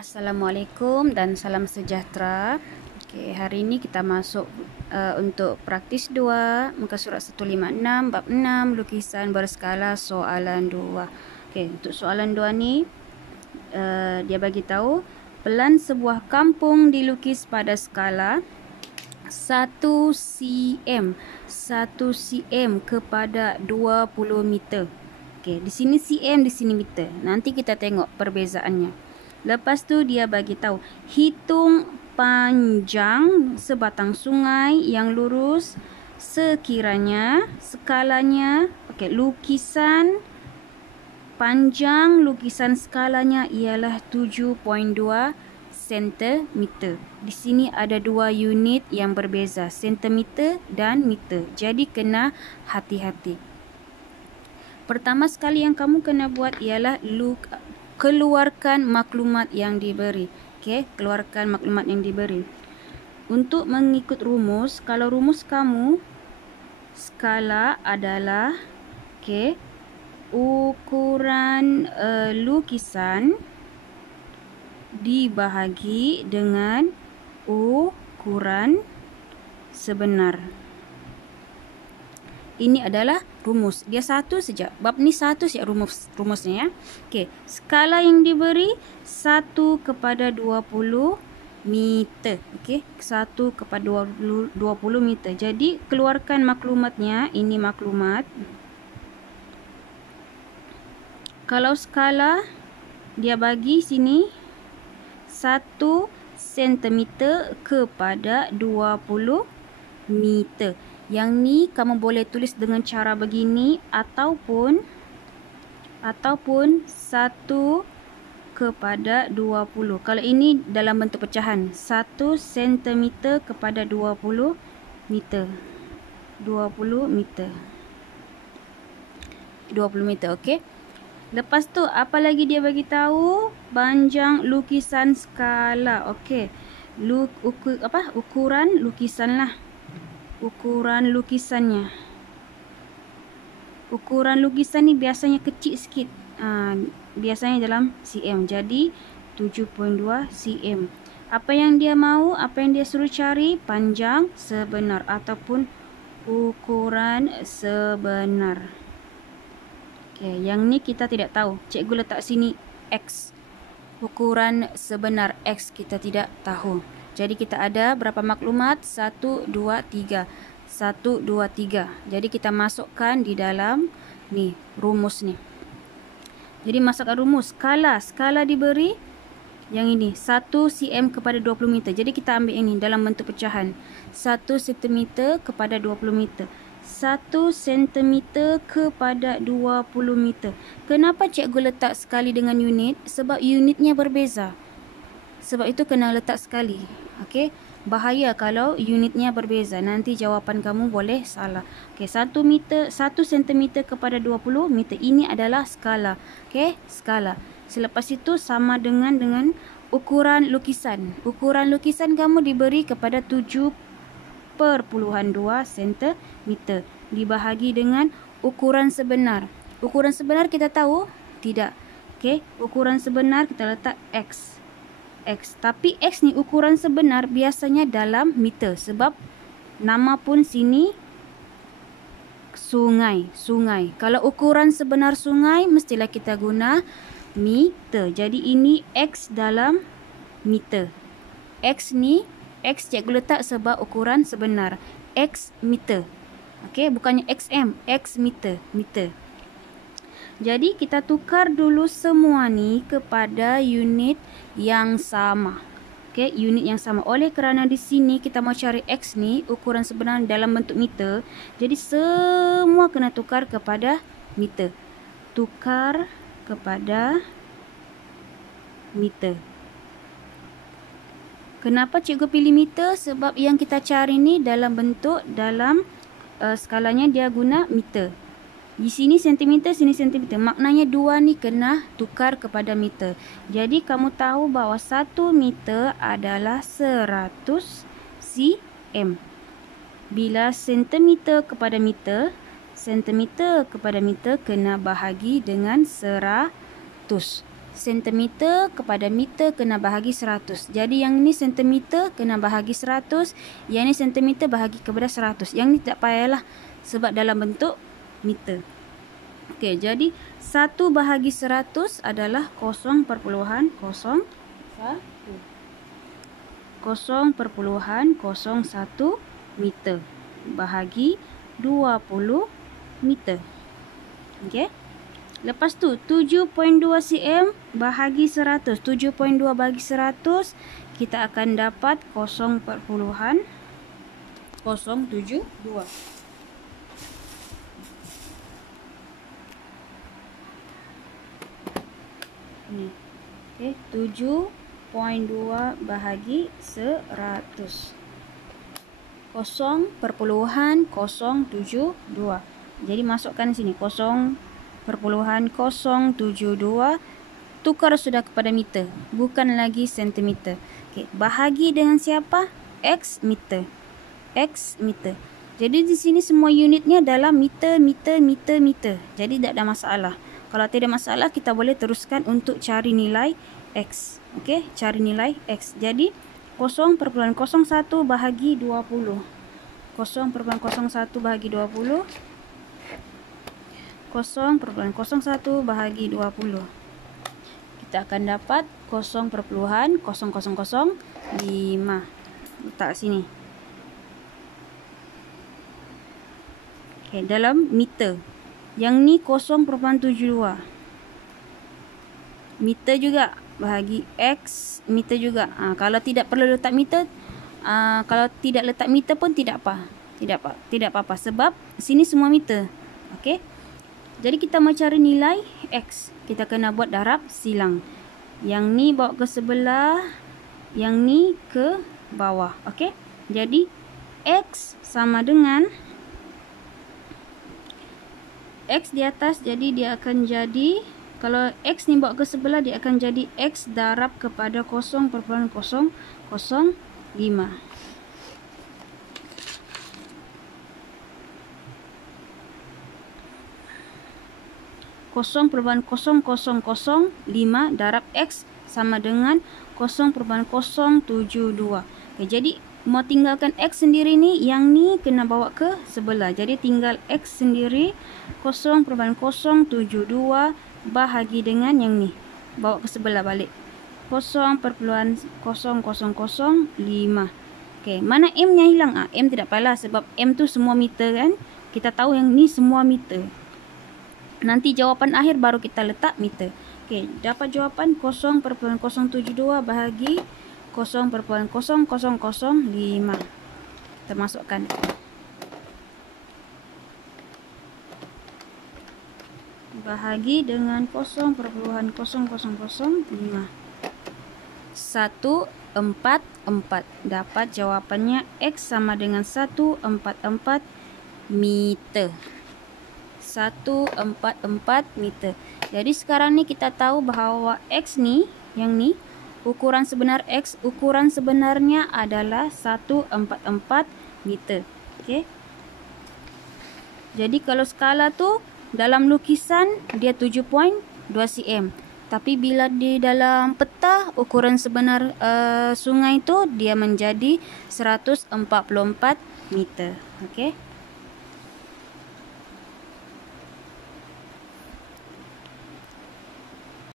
Assalamualaikum dan salam sejahtera. Okey, hari ini kita masuk untuk praktis 2, muka surat 156, bab 6, lukisan berskala soalan 2. Okey, untuk soalan 2 ni dia bagi tahu pelan sebuah kampung dilukis pada skala 1 cm, 1 cm kepada 20 meter. Okey, di sini cm, di sini meter. Nanti kita tengok perbezaannya. Lepas tu dia bagi tahu hitung panjang sebatang sungai yang lurus sekiranya skalanya lukisan panjang lukisan skalanya ialah 7.2 cm. Di sini ada dua unit yang berbeza, sentimeter dan meter. Jadi kena hati-hati. Pertama sekali yang kamu kena buat ialah keluarkan maklumat yang diberi. Okey, keluarkan maklumat yang diberi. Untuk mengikut rumus, kalau rumus kamu skala adalah ukuran lukisan dibahagi dengan ukuran sebenar. Ini adalah rumus. Dia satu saja. Bab ni satu saja rumusnya ya. Okey, skala yang diberi 1/20 meter. Okey, 1/20 meter. Jadi keluarkan maklumatnya. Ini maklumat. Kalau skala dia bagi sini 1 cm kepada 20 meter. Yang ni kamu boleh tulis dengan cara begini ataupun 1/20. Kalau ini dalam bentuk pecahan 1 cm kepada 20 meter. 20 meter. 20 meter, okey. Lepas tu apa lagi dia bagi tahu? Panjang lukisan skala. Okey. Ukuran lukisan lah. Ukuran lukisannya. Ukuran lukisan ni biasanya kecil sikit. Biasanya dalam cm. Jadi 7.2 cm. Apa yang dia mahu? Apa yang dia suruh cari? Panjang sebenar ataupun ukuran sebenar. Okey, yang ni kita tidak tahu. Cikgu letak sini X. Ukuran sebenar X kita tidak tahu. Jadi kita ada berapa maklumat? 1, 2, 3. 1, 2, 3. Jadi kita masukkan di dalam ni rumus ni. Jadi masukkan rumus. Skala diberi yang ini 1 cm kepada 20 meter. Jadi kita ambil ini dalam bentuk pecahan. 1 cm kepada 20 meter. 1 cm kepada 20 meter. Kenapa cikgu letak sekali dengan unit? Sebab unitnya berbeza. Sebab itu kena letak sekali. Okey, bahaya kalau unitnya berbeza. Nanti jawapan kamu boleh salah. Okey, 1 cm kepada 20 meter. Ini adalah skala. Okey, skala. Selepas itu sama dengan ukuran lukisan. Ukuran lukisan kamu diberi kepada 7.2 cm dibahagi dengan ukuran sebenar. Ukuran sebenar kita tahu? Tidak. Okey, ukuran sebenar kita letak X. Tapi X ni ukuran sebenar biasanya dalam meter sebab nama pun sini sungai. Kalau ukuran sebenar sungai mestilah kita guna meter. Jadi ini X dalam meter. X ni X cikgu letak sebab ukuran sebenar. X meter. Okey, bukannya XM, X meter. Jadi kita tukar dulu semua ni kepada unit yang sama. Okey, unit yang sama. Oleh kerana di sini kita mau cari X ni ukuran sebenar dalam bentuk meter. Jadi semua kena tukar kepada meter. Tukar kepada meter. Kenapa cikgu pilih meter? Sebab yang kita cari ni dalam bentuk skalanya dia guna meter. Di sini sentimeter, sini sentimeter. Maknanya dua ni kena tukar kepada meter. Jadi kamu tahu bahawa 1 meter adalah 100 cm. Bila sentimeter kepada meter kena bahagi dengan 100. sentimeter kepada meter kena bahagi 100. Jadi yang ni sentimeter kena bahagi 100, yang ni sentimeter bahagi kepada 100. Yang ni tak payahlah sebab dalam bentuk meter. Okey, jadi 1 bahagi 100 adalah 0.01 meter bahagi 20 meter. Okey. Lepas tu 7.2 cm bahagi 100. 7.2 bahagi 100 kita akan dapat 0.072. Ni. Okey, 7.2 bahagi 100. 0.072. Jadi masukkan sini 0.072, tukar sudah kepada meter, bukan lagi sentimeter. Okey, bahagi dengan siapa? X meter. X meter. Jadi di sini semua unitnya dalam meter. Jadi tak ada masalah. Kalau tidak masalah, kita boleh teruskan untuk cari nilai X. Okey, cari nilai X. Jadi 0.01 bahagi 20. 0.01 bahagi 20. 0.01 bahagi 20. Kita akan dapat 0.0005. Letak sini. Okey, dalam meter. Yang ni 0.72. Meter juga bahagi X meter juga. Kalau tidak perlu letak meter, kalau tidak letak meter pun tidak apa. Tidak apa-apa sebab sini semua meter. Okey. Jadi kita mau cari nilai X, kita kena buat darab silang. Yang ni bawa ke sebelah, yang ni ke bawah. Okey. Jadi X sama dengan X di atas, jadi dia akan jadi, kalau X ni bawa ke sebelah, dia akan jadi X darab kepada 0.005. 0.0005 darab X sama dengan 0.072. Okay, jadi mau tinggalkan X sendiri ni, yang ni kena bawa ke sebelah. Jadi tinggal X sendiri 0.072 bahagi dengan yang ni. Bawa ke sebelah balik. 0.0005. Okay, mana M-nya hilang? M tidak payahlah sebab M tu semua meter kan. Kita tahu yang ni semua meter. Nanti jawapan akhir baru kita letak meter. Okey, dapat jawapan 0.072 bahagi 0.0005. Kita masukkan. Bahagi dengan 0.0005. 144. Dapat jawapannya X sama dengan 144 meter. 144 meter. Jadi sekarang ni kita tahu bahawa X ni, yang ni, ukuran sebenar X, ukuran sebenarnya adalah 144 meter. Okey. Jadi kalau skala tu dalam lukisan dia 7.2 cm. Tapi bila di dalam peta ukuran sebenar sungai tu dia menjadi 144 meter. Okey.